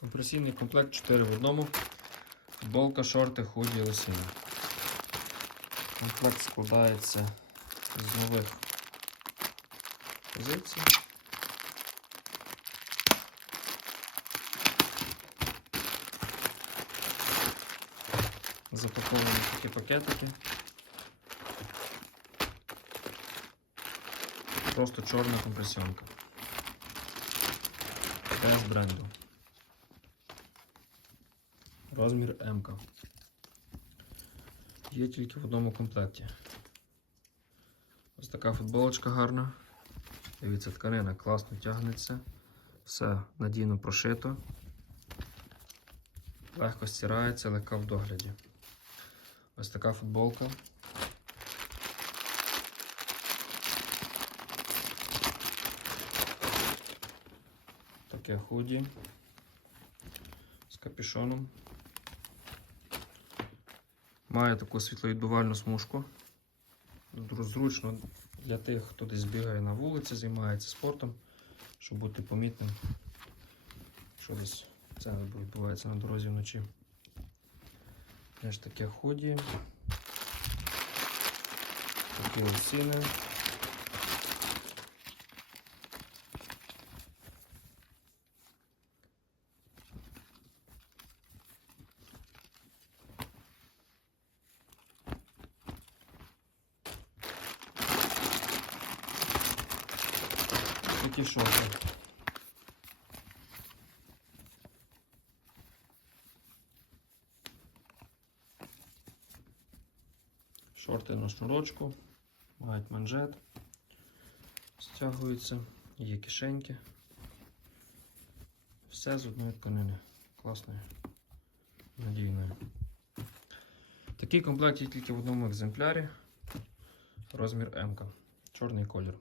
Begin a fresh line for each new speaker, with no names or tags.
Компресійний комплект 4 в одному. Футболка, шорти, худі, лосіни. Комплект складається з нових позицій. Запаковані такі пакетики. Просто чорна компресіонка. Без бренду. Розмір М. Є тільки в одному комплекті. Ось така футболочка гарна. Дивіться, тканина класно тягнеться. Все надійно прошито. Легко стирається, легка в догляді. Ось така футболка. Таке худі з капюшоном. Має таку світловідбивальну смужку. Зручно для тих, хто десь бігає на вулиці, займається спортом, щоб бути помітним, що десь це відбувається на дорозі вночі. Теж таке ході. Такі лосіни. Шорти. Шорти на шнурочку, мають манжет, стягуються, є кишеньки. Все з одної тканини. Класною, надійною. Такий комплект є тільки в одному екземплярі. Розмір М. Чорний колір.